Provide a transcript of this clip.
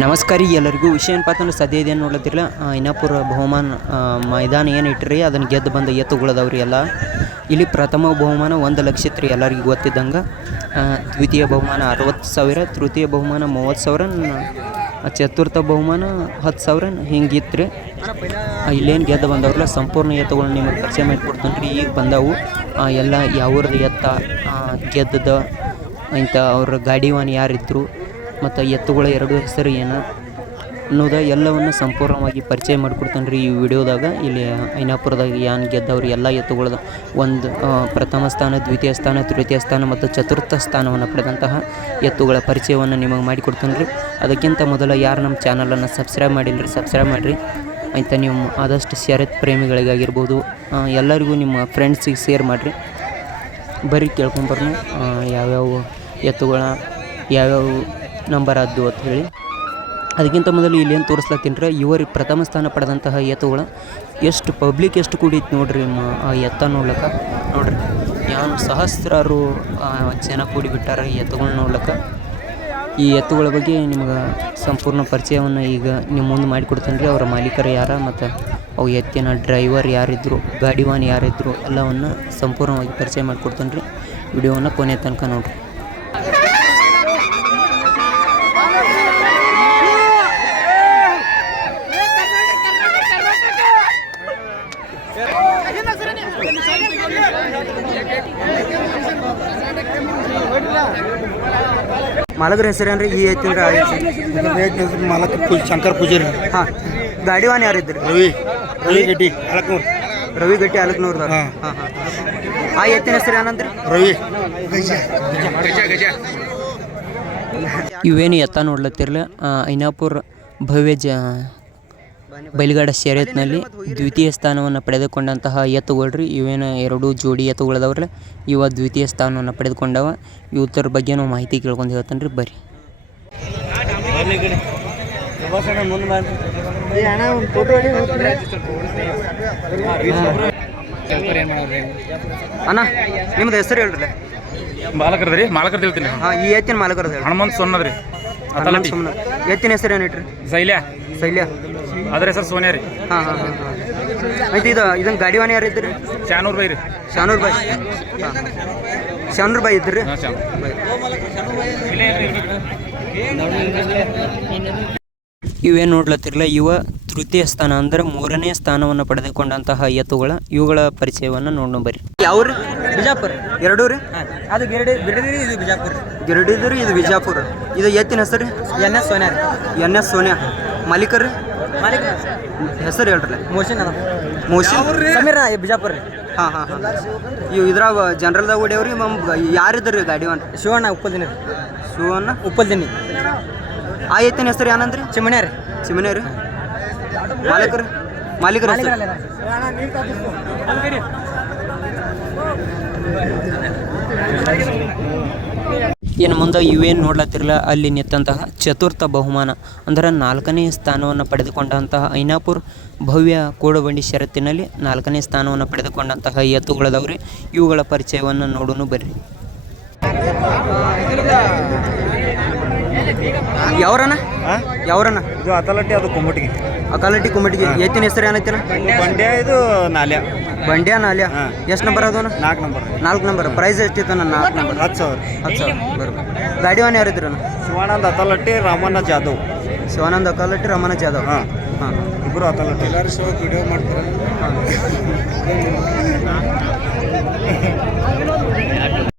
ನಮಸ್ಕಾರ ಎಲ್ಲರಿಗೂ. ವಿಷಯ ಏನಪ್ಪ ಅಂತಂದ್ರೆ ಸದ್ಯ ಇದೇನು ನೋಡ್ಲತ್ತಿರಲ್ಲ, ಐನಾಪುರ ಬಹುಮಾನ ಮೈದಾನ ಏನು ಇಟ್ಟಿರಿ ಅದನ್ನು ಗೆದ್ದು ಬಂದ ಎತ್ತುಗಳದವ್ರಿ ಎಲ್ಲ. ಇಲ್ಲಿ ಪ್ರಥಮ ಬಹುಮಾನ 1,00,000 ಇತ್ತು ಎಲ್ಲರಿಗೂ ಗೊತ್ತಿದ್ದಂಗೆ. ದ್ವಿತೀಯ ಬಹುಮಾನ 60,000, ತೃತೀಯ ಬಹುಮಾನ 30,000, ಚತುರ್ಥ ಬಹುಮಾನ 10,000 ಹಿಂಗಿತ್ತು ರೀ. ಇಲ್ಲೇನು ಗೆದ್ದು ಬಂದವ್ರಲ್ಲ ಸಂಪೂರ್ಣ ಎತ್ತುಗಳನ್ನ ನಿಮಗೆ ಪರಿಚಯ ಮಾಡಿಕೊಡ್ತಾನೆ ರೀ. ಈಗ ಬಂದವು ಎಲ್ಲ ಯಾವ್ರದ್ದು ಎತ್ತ ಗೆದ್ದದ ಇಂಥ ಅವ್ರ ಗಾಡಿವಾನ್ ಯಾರಿದ್ರು ಮತ್ತು ಎತ್ತುಗಳ ಎರಡು ಹೆಸರು ಏನು ಅನ್ನೋದ ಎಲ್ಲವನ್ನು ಸಂಪೂರ್ಣವಾಗಿ ಪರಿಚಯ ಮಾಡಿಕೊಡ್ತಾನೆ ರೀ ಈ ವಿಡಿಯೋದಾಗ. ಇಲ್ಲಿ ಐನಾಪುರದಾಗ ಯಾನ್ ಗೆದ್ದವ್ರು ಎಲ್ಲ ಎತ್ತುಗಳದ ಒಂದು ಪ್ರಥಮ ಸ್ಥಾನ, ದ್ವಿತೀಯ ಸ್ಥಾನ, ತೃತೀಯ ಸ್ಥಾನ ಮತ್ತು ಚತುರ್ಥ ಸ್ಥಾನವನ್ನು ಪಡೆದಂತಹ ಎತ್ತುಗಳ ಪರಿಚಯವನ್ನು ನಿಮಗೆ ಮಾಡಿಕೊಡ್ತಾನೆ ರೀ. ಅದಕ್ಕಿಂತ ಮೊದಲು ಯಾರು ನಮ್ಮ ಚಾನಲನ್ನು ಸಬ್ಸ್ಕ್ರೈಬ್ ಮಾಡಿಲ್ಲರಿ ಸಬ್ಸ್ಕ್ರೈಬ್ ಮಾಡಿರಿ. ಆಯ್ತಾ, ನೀವು ಆದಷ್ಟು ಶರತ್ ಪ್ರೇಮಿಗಳಿಗಾಗಿರ್ಬೋದು ಎಲ್ಲರಿಗೂ ನಿಮ್ಮ ಫ್ರೆಂಡ್ಸಿಗೆ ಶೇರ್ ಮಾಡಿರಿ. ಬರೀ ಕೇಳ್ಕೊಂಬರ್ನು ಯಾವ್ಯಾವ ಎತ್ತುಗಳ ಯಾವ್ಯಾವ ನಂಬರ್ ಆದ್ದು ಅಂತ ಹೇಳಿ. ಅದಕ್ಕಿಂತ ಮೊದಲು ಇಲ್ಲೇನು ತೋರಿಸ್ಲತ್ತೀನಿ ರೀ, ಇವರಿಗೆ ಪ್ರಥಮ ಸ್ಥಾನ ಪಡೆದಂತಹ ಎತ್ತುಗಳ ಎಷ್ಟು ಪಬ್ಲಿಕ್ ಎಷ್ಟು ಕೂಡಿತ್ತು ನೋಡ್ರಿ. ಆ ಎತ್ತ ನೋಡ್ಲಿಕ್ಕೆ ನೋಡ್ರಿ, ಯಾವ ಸಹಸ್ರಾರು ಜನ ಕೂಡಿಬಿಟ್ಟಾರ ಈ ಎತ್ತುಗಳನ್ನ ನೋಡ್ಲಿಕ್ಕೆ. ಈ ಎತ್ತುಗಳ ಬಗ್ಗೆ ನಿಮ್ಗೆ ಸಂಪೂರ್ಣ ಪರಿಚಯವನ್ನು ಈಗ ನಿಮ್ಮ ಮುಂದೆ ಮಾಡಿಕೊಡ್ತೇನೆ ರೀ. ಅವರ ಮಾಲೀಕರು ಯಾರ ಮತ್ತು ಅವು ಎತ್ತಿನ ಡ್ರೈವರ್ ಯಾರಿದ್ರು, ಗಾಡಿವಾನ್ ಯಾರಿದ್ರು ಎಲ್ಲವನ್ನು ಸಂಪೂರ್ಣವಾಗಿ ಪರಿಚಯ ಮಾಡಿಕೊಡ್ತೇನೆ ರೀ. ವಿಡಿಯೋವನ್ನು ಕೊನೆ ತನಕ ನೋಡ್ರಿ. ಮಾಲಕರ ಹೆಸರೇನು ರೀ ಈ ಎತ್ತಿನ? ಮಾಲಕ ಶಂಕರ್ ಪೂಜಾರಿ. ಹಾಂ, ಗಾಡಿವಾನ್ ಯಾರಿದ್ರಿ? ರವಿ ಗಟ್ಟಿ ಅಲಕ್ನೂರು. ರವಿ ಗಟ್ಟಿ ಅಲಕ್ನೂರ್ದವ್ರು. ಹಾಂ ಹಾಂ ಹಾಂ. ಆ ಎತ್ತಿನ ಹೆಸರು ಏನಂದ್ರಿ? ರವಿ. ಇವೇನು ಎತ್ತ ನೋಡ್ಲತ್ತಿರಲ್ಲ, ಐನಾಪುರ ಭವ್ಯ ಬೈಲುಗಾಡ ಶರ್ಯತ್ನಲ್ಲಿ ದ್ವಿತೀಯ ಸ್ಥಾನವನ್ನು ಪಡೆದುಕೊಂಡಂತಹ ಎತ್ತುಗಳ್ರಿ. ಇವೇನು ಎರಡು ಜೋಡಿ ಎತ್ತುಗಳದವ್ರಲ್ಲ, ಇವ ದ್ವಿತೀಯ ಸ್ಥಾನವನ್ನು ಪಡೆದುಕೊಂಡವ. ಇವತ್ತರ ಬಗ್ಗೆ ನಾವು ಮಾಹಿತಿ ಕೇಳ್ಕೊಂಡು ಹೇಳ್ತಾನೆ ರೀ. ಬರ್ರಿ. ಅಣ್ಣ ನಿಮ್ದು ಹೆಸರು ಹೇಳ್ರಿ. ಮಾಲಕರದ್ರಿ, ಮಾಲಕರ್ ಹೇಳ್ತೀನಿ. ಹಾಂ, ಈ ಎತ್ತಿನ ಮಾಲಕರದ ಹನುಮಂತ್ ಸೊನ್ನದ್ರಿ. ಎತ್ತಿನ ಹೆಸರು ಏನಿಟ್ರಿ? ಶೈಲ್ಯ. ಅದ್ರ ಹೆಸರು ಸೋನ್ಯಾ ರೀ. ಹಾಂ ಹಾಂ ಹಾಂ ಹಾಂ. ಆಯ್ತು, ಇದನ್ನು ಗಾಡಿವಾನ್ ಯಾರು ಇದ್ರಿ? ಶಾನೂರ್ ಬೈ ರೀ. ಶಾನೂರ್ ಬಾಯ್. ಹಾಂ, ಶಾನೂರ್ ಬಾಯ್ ಇದ್ರಿ. ಇವೇನು ನೋಡ್ಲತ್ತಿರಲ್ಲ, ಇವ ತೃತೀಯ ಸ್ಥಾನ ಅಂದ್ರೆ 3ನೇ ಸ್ಥಾನವನ್ನು ಪಡೆದುಕೊಂಡಂತಹ ಎತ್ತುಗಳ ಇವುಗಳ ಪರಿಚಯವನ್ನು ನೋಡೋಣ ಬರ್ರಿ. ಯಾವ್ರಿ? ಬಿಜಾಪುರ. ಎರಡೂ ರೀ? ಅದು ಗಿರಡಿದ್ರಿ, ಇದು ಬಿಜಾಪುರ. ಗಿರಡಿದ್ರಿ, ಇದು ಬಿಜಾಪುರ. ಇದು ಎತ್ತಿನ ಹೆಸರು? NS ಸೋನ್ಯಾ. NS ಸೋನ್ಯಾ. ಮಾಲೀಕರ್ ರೀ? ಮಾಲೀಕ ಹೆಸರು ಹೇಳ್ರಲ್ಲ. ಮೋಷನ್ ಅದ. ಮೋಷನ್ ಸಮೀರ ಬಿಜಾಪುರ ರೀ. ಹಾಂ ಹಾಂ ಹಾಂ. ಇವು ಇದ್ರಾಗ ಜನರಲ್ದಾಗ ಹೊಡಿಯವ್ರಿ. ಯಾರಿದ್ರಿ ಗಾಡಿವಾನ್? ಶಿವಣ್ಣ ಉಪ್ಪಲ್ದಿನಿ. ಶಿವಣ್ಣ ಉಪ್ಪಲ್ದಿನಿ. ಆ ಎತ್ತಿನ ಹೆಸರು ಏನಂದ್ರಿ? ಚಿಮಣ್ಯ ರೀ. ಚಿಮನೆ ರೀ. ಮಾಲೀಕರು? ಮಾಲೀಕರ ಇನ್ನು ಮುಂದೆ ಇವೇನು ನೋಡ್ಲತ್ತಿರಲ್ಲ, ಅಲ್ಲಿ ನಿಂತಹ ಚತುರ್ಥ ಬಹುಮಾನ ಅಂದ್ರೆ 4ನೇ ಸ್ಥಾನವನ್ನು ಪಡೆದುಕೊಂಡಂತಹ ಐನಾಪುರ ಭವ್ಯ ಕೋಡಬಂಡಿ ಷರತ್ತಿನಲ್ಲಿ 4ನೇ ಸ್ಥಾನವನ್ನು ಪಡೆದುಕೊಂಡಂತಹ ಎತ್ತುಗಳದವ್ರಿ. ಇವುಗಳ ಪರಿಚಯವನ್ನು ನೋಡೋಣ ಬರ್ರಿ. ಯಾವ್ರನ? ಯಾವ್ರನ? ಇದು ಅತಲಟ್ಟಿ, ಅದು ಕುಮ್ಮಟಿಗೆ. ಅಕಾಲಟ್ಟಿ ಕುಮ್ಮಟಿಗೆ. ಎತ್ತಿನ ಹೆಸರು ಏನೈತಿನ? ಬಂಡ್ಯ. ಇದು ನಾಲ್ಯ. ಬಂಡ್ಯ ನಾಲ್ಯ. ಎಷ್ಟು ನಂಬರ್ ಅದವನ? 4 ನಂಬರ್. 4 ನಂಬರ್. ಪ್ರೈಸ್ ಎಷ್ಟಿತ್ತು? ನನ್ನ 4 ನಂಬರ್ 10,000. 10,000 ಬರೋದು. ಗಾಡಿವಾನ್ ಯಾರಿದ್ರು? ಶಿವಾನಂದ್ ಅತಲಟ್ಟಿ, ರಾಮಣ್ಣ ಜಾಧವ್. ಶಿವಾನಂದ್ ಅಕಾಲಟ್ಟಿ, ರಮಣ ಜಾಧವ್. ಹಾಂ ಹಾಂ, ಇಬ್ಬರು ಅತಲಟ್ಟಿ. ಎಲ್ಲರೂ ವಿಡಿಯೋ ಮಾಡ್ತಾರೆ.